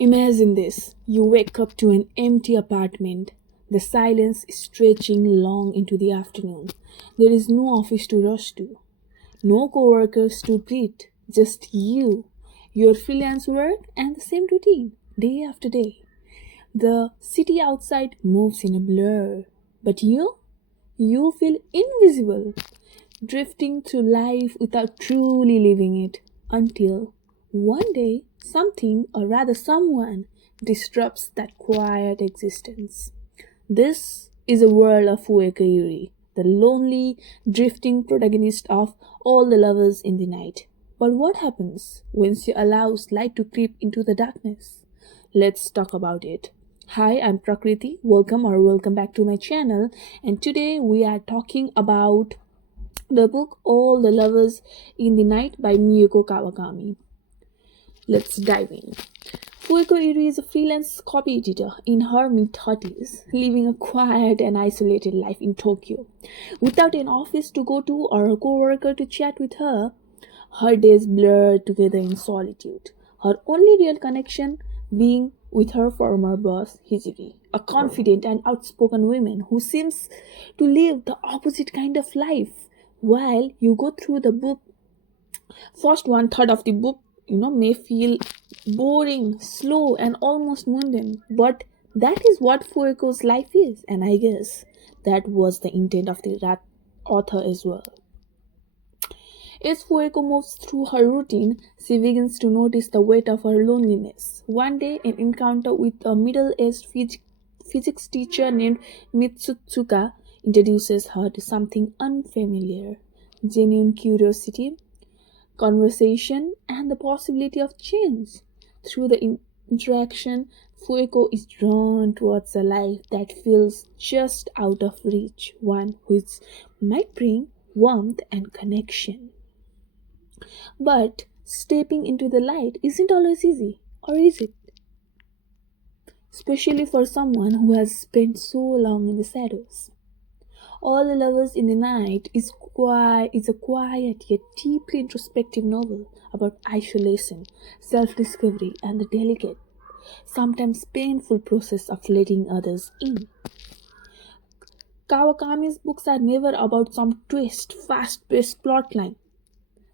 Imagine this: you wake up to an empty apartment. The silence is stretching long into the afternoon. There is no office to rush to, no coworkers to greet, just you, your freelance work, and the same routine, day after day. The city outside moves in a blur, but you feel invisible, drifting through life without truly living it, until one day something, or rather someone, disrupts that quiet existence. This is a world of Fukuyo, the lonely, drifting protagonist of all the lovers in the night. But what happens when she allows light to creep into the darkness? Let's talk about it. Hi, I'm Prakriti. Welcome back to my channel. And today we are talking about the book All the Lovers in the Night by Mieko Kawakami. Let's dive in. Fuyuko is a freelance copy editor in her mid-30s, living a quiet and isolated life in Tokyo. Without an office to go to or a co-worker to chat with her days blur together in solitude. Her only real connection being with her former boss, Hijiri, a confident and outspoken woman who seems to live the opposite kind of life. While you go through the book, first one third of the book, may feel boring, slow, and almost mundane. But that is what Fueko's life is, and I guess that was the intent of the author as well. As Fuyuko moves through her routine, she begins to notice the weight of her loneliness. One day, an encounter with a middle-aged physics teacher named Misutsuka introduces her to something unfamiliar: genuine curiosity, conversation, and the possibility of change. Through the interaction, Fuyuko is drawn towards a life that feels just out of reach, one which might bring warmth and connection. But stepping into the light isn't always easy, or is it? Especially for someone who has spent so long in the shadows. All the Lovers in the Night is a quiet yet deeply introspective novel about isolation, self-discovery, and the delicate, sometimes painful process of letting others in. Kawakami's books are never about some twist, fast-paced plotline.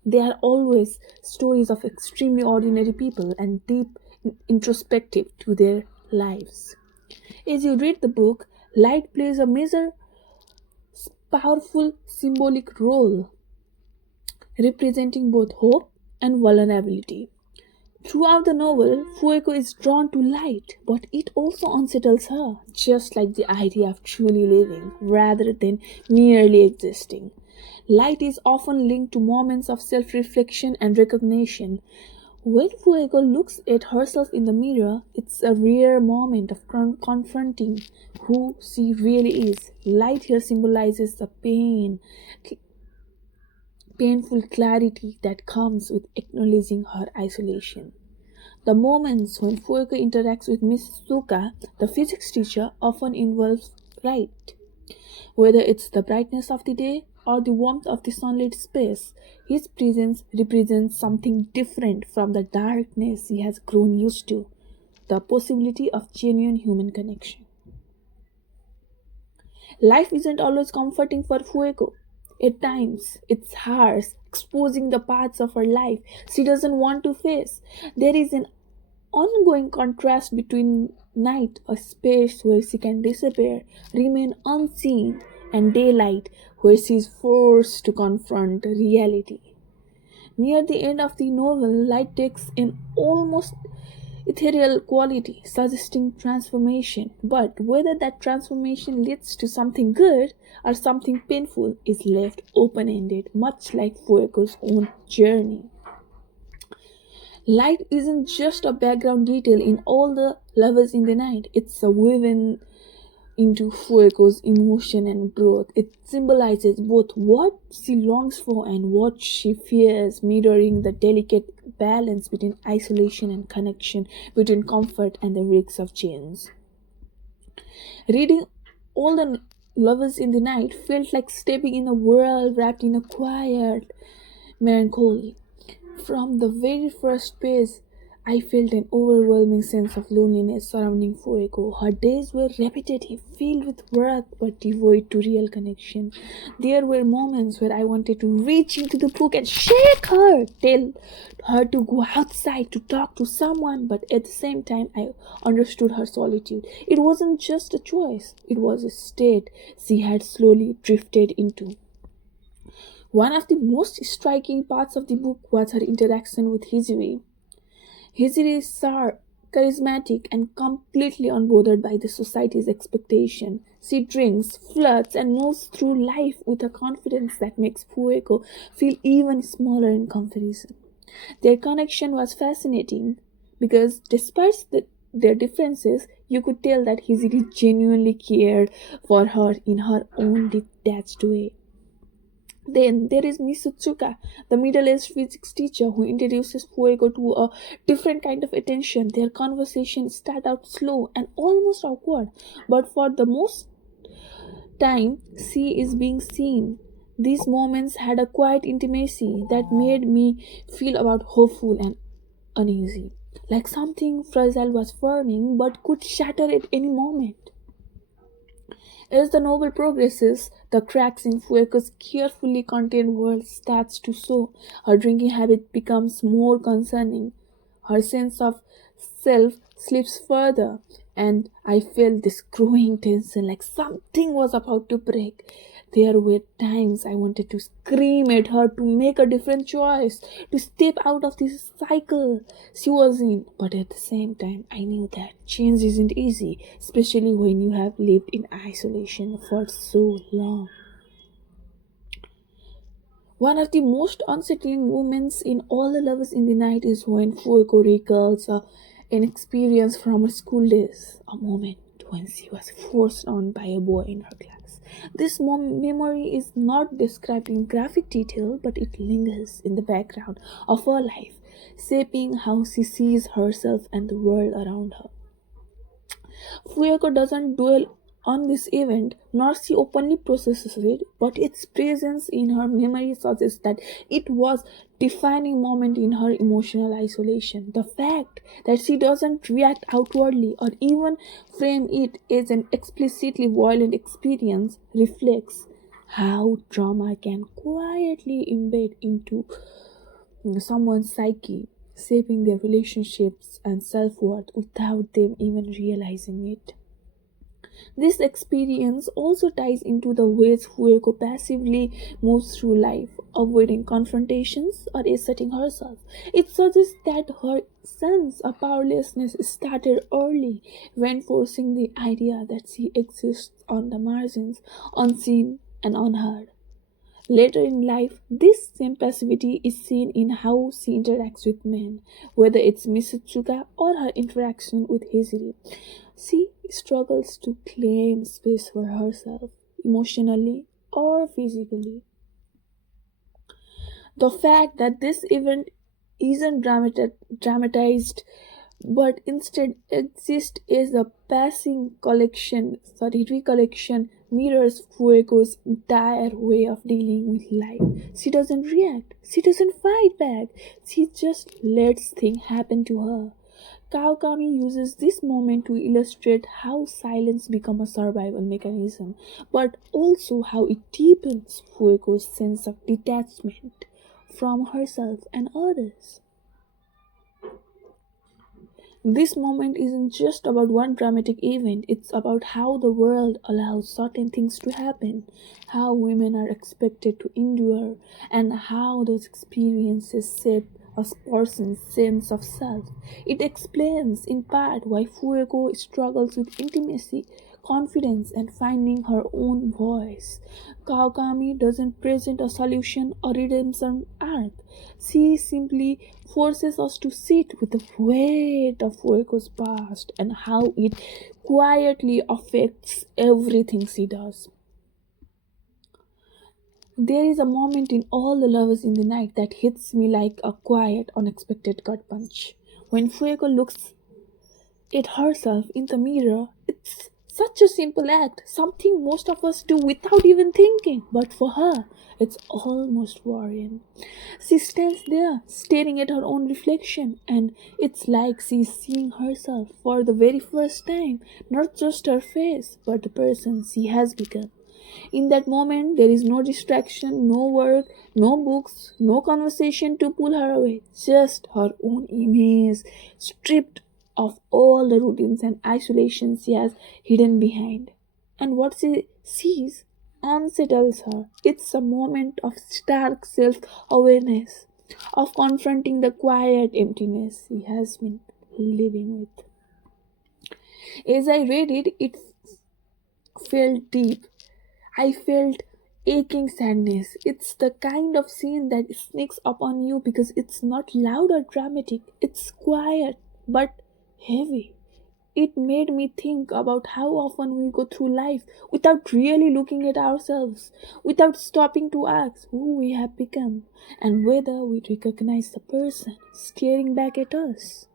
They are always stories of extremely ordinary people and deep introspective to their lives. As you read the book, light plays a major, powerful symbolic role, representing both hope and vulnerability. Throughout the novel, Fueko is drawn to light, but it also unsettles her, just like the idea of truly living rather than merely existing. Light is often linked to moments of self-reflection and recognition. When Fuego looks at herself in the mirror, it's a rare moment of confronting who she really is. Light here symbolizes the painful clarity that comes with acknowledging her isolation. The moments when Fuego interacts with Misutsuka, the physics teacher, often involve light. Whether it's the brightness of the day or the warmth of the sunlit space, his presence represents something different from the darkness he has grown used to, the possibility of genuine human connection. Life isn't always comforting for Fuego. At times, it's harsh, exposing the parts of her life she doesn't want to face. There is an ongoing contrast between night, a space where she can disappear, remain unseen, and daylight, where she is forced to confront reality. Near the end of the novel, light takes an almost ethereal quality, suggesting transformation. But whether that transformation leads to something good or something painful is left open ended, much like Fuego's own journey. Light isn't just a background detail in All the Lovers in the Night, it's a woven into Fuego's emotion and growth. It symbolizes both what she longs for and what she fears, mirroring the delicate balance between isolation and connection, between comfort and the risks of change. Reading All the Lovers in the Night felt like stepping in a world wrapped in a quiet melancholy. From the very first page, I felt an overwhelming sense of loneliness surrounding Fuego. Her days were repetitive, filled with work but devoid to real connection. There were moments where I wanted to reach into the book and shake her, tell her to go outside to talk to someone, but at the same time I understood her solitude. It wasn't just a choice, it was a state she had slowly drifted into. One of the most striking parts of the book was her interaction with Hijiri. Hijiri is charismatic and completely unbothered by the society's expectation. She drinks, flirts, and moves through life with a confidence that makes Fueko feel even smaller in comparison. Their connection was fascinating because, despite their differences, you could tell that Hijiri genuinely cared for her in her own detached way. Then there is Misutsuka, the middle aged physics teacher who introduces Fuego to a different kind of attention. Their conversations start out slow and almost awkward, but for the most time, she is being seen. These moments had a quiet intimacy that made me feel about hopeful and uneasy, like something fragile was forming but could shatter at any moment. As the novel progresses, the cracks in Fueco's carefully contained world starts to show. Her drinking habit becomes more concerning. Her sense of self slips further, and I felt this growing tension like something was about to break. There were times I wanted to scream at her to make a different choice, to step out of this cycle she was in. But at the same time, I knew that change isn't easy, especially when you have lived in isolation for so long. One of the most unsettling moments in All the Lovers in the Night is when Fueko recalls an experience from her school days, a moment when she was forced on by a boy in her class. This memory is not described in graphic detail, but it lingers in the background of her life, shaping how she sees herself and the world around her. Fuyuko doesn't dwell on this event, nor she openly processes it, but its presence in her memory suggests that it was defining moment in her emotional isolation. The fact that she doesn't react outwardly or even frame it as an explicitly violent experience reflects how trauma can quietly embed into someone's psyche, shaping their relationships and self worth without them even realizing it. This experience also ties into the ways Fueko passively moves through life, avoiding confrontations or asserting herself. It suggests that her sense of powerlessness started early, reinforcing the idea that she exists on the margins, unseen and unheard. Later in life, this same passivity is seen in how she interacts with men, whether it's Misutsuka or her interaction with Hizuri. She struggles to claim space for herself, emotionally or physically. The fact that this event isn't dramatized but instead exists as a recollection mirrors Fuego's entire way of dealing with life. She doesn't react, she doesn't fight back, she just lets things happen to her. Kawakami uses this moment to illustrate how silence becomes a survival mechanism, but also how it deepens Fuego's sense of detachment from herself and others. This moment isn't just about one dramatic event, it's about how the world allows certain things to happen, how women are expected to endure, and how those experiences shape a person's sense of self. It explains, in part, why Fuego struggles with intimacy, confidence, and finding her own voice. Kawakami doesn't present a solution or redemption arc. She simply forces us to sit with the weight of Fuego's past and how it quietly affects everything she does. There is a moment in All the Lovers in the Night that hits me like a quiet, unexpected gut punch. When Fuego looks at herself in the mirror, it's Such a simple act, something most of us do without even thinking, but for her, it's almost worrying. She stands there, staring at her own reflection, and it's like she's seeing herself for the very first time, not just her face, but the person she has become. In that moment, there is no distraction, no work, no books, no conversation to pull her away, just her own image, stripped of all the routines and isolations she has hidden behind. And what she sees unsettles her. It's a moment of stark self awareness, of confronting the quiet emptiness she has been living with. As I read it, it felt deep. I felt aching sadness. It's the kind of scene that sneaks up on you because it's not loud or dramatic. It's quiet but heavy. It made me think about how often we go through life without really looking at ourselves, without stopping to ask who we have become and whether we recognize the person staring back at us.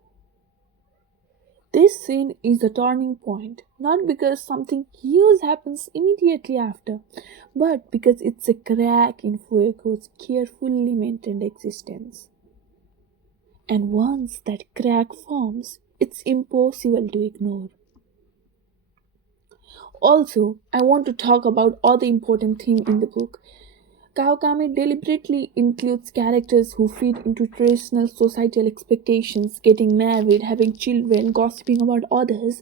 This scene is a turning point, not because something huge happens immediately after, but because it's a crack in Fuyuko's carefully maintained existence. And once that crack forms, it's impossible to ignore. Also, I want to talk about other important theme in the book. Kawakami deliberately includes characters who fit into traditional societal expectations, getting married, having children, gossiping about others,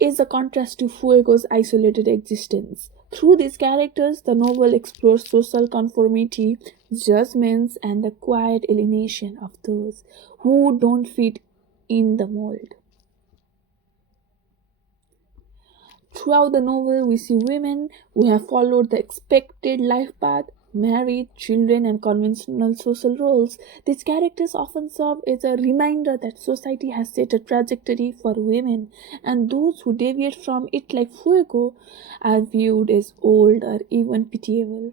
is a contrast to Fuego's isolated existence. Through these characters, the novel explores social conformity, judgments, and the quiet alienation of those who don't fit in the mold. Throughout the novel, we see women who have followed the expected life path, married, children, and conventional social roles. These characters often serve as a reminder that society has set a trajectory for women, and those who deviate from it, like Fuego, are viewed as old or even pitiable.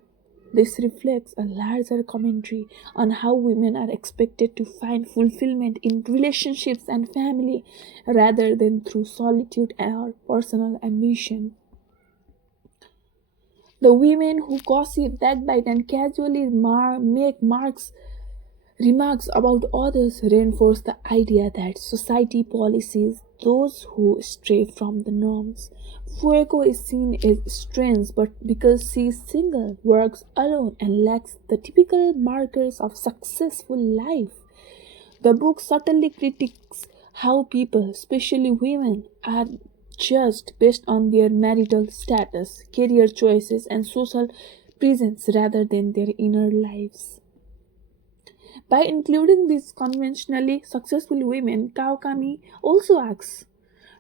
This reflects a larger commentary on how women are expected to find fulfillment in relationships and family rather than through solitude or personal ambition. The women who gossip, backbite, and casually make remarks about others reinforce the idea that society policies those who stray from the norms. Fuego is seen as strange, but because she is single, works alone, and lacks the typical markers of successful life. The book subtly critiques how people, especially women, are judged based on their marital status, career choices, and social presence rather than their inner lives. By including these conventionally successful women, Kawakami also asks,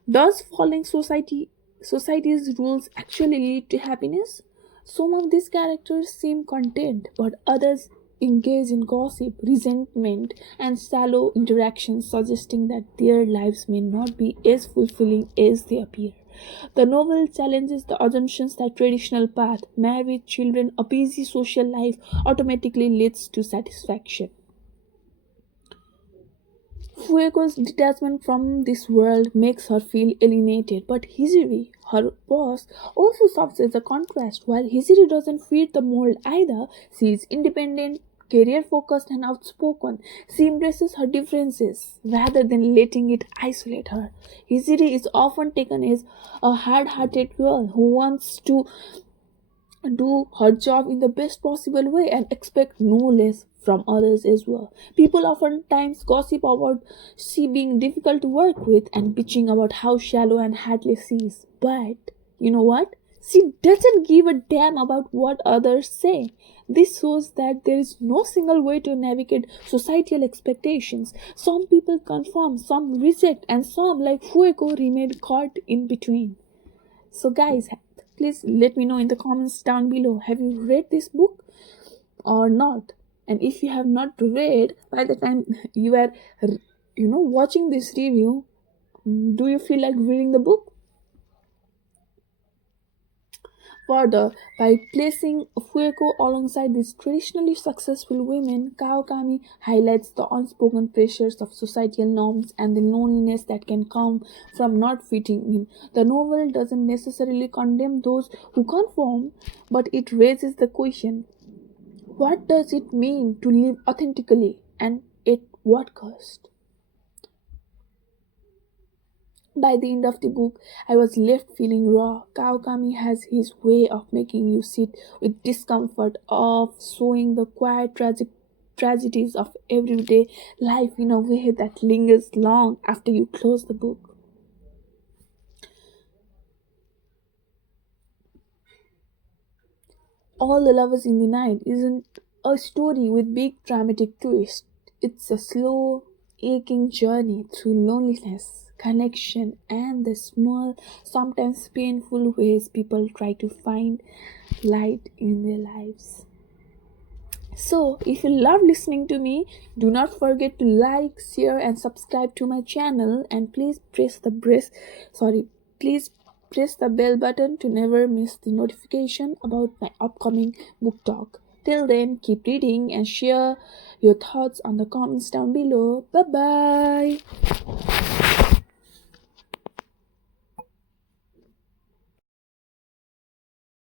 does following society's rules actually lead to happiness? Some of these characters seem content, but others engage in gossip, resentment, and shallow interactions, suggesting that their lives may not be as fulfilling as they appear. The novel challenges the assumptions that traditional path, marriage, children, a busy social life automatically leads to satisfaction. Fuego's detachment from this world makes her feel alienated, but Hijiri, her boss, also serves as a contrast. While Hijiri doesn't fit the mold either, she is independent, career focused, and outspoken. She embraces her differences rather than letting it isolate her. Hijiri is often taken as a hard hearted girl who wants to do her job in the best possible way and expect no less from others as well. People oftentimes gossip about she being difficult to work with and bitching about how shallow and heartless she is. But you know what? She doesn't give a damn about what others say. This shows that there is no single way to navigate societal expectations. Some people conform, some reject, and some, like Fuego, remain caught in between. So, guys, please let me know in the comments down below, have you read this book or not? And if you have not read, by the time you are watching this review, do you feel like reading the book? Further, by placing Fuyuko alongside these traditionally successful women, Kawakami highlights the unspoken pressures of societal norms and the loneliness that can come from not fitting in. The novel doesn't necessarily condemn those who conform, but it raises the question: what does it mean to live authentically and at what cost? By the end of the book, I was left feeling raw. Kawakami has his way of making you sit with discomfort, of showing the quiet tragic tragedies of everyday life in a way that lingers long after you close the book. All the Lovers in the Night isn't a story with big dramatic twists. It's a slow, aching journey through loneliness, connection, and the small, sometimes painful ways people try to find light in their lives. So, if you love listening to me, do not forget to like, share, and subscribe to my channel. And please press the bell button to never miss the notification about my upcoming book talk. Till then, keep reading and share your thoughts on the comments down below. Bye bye.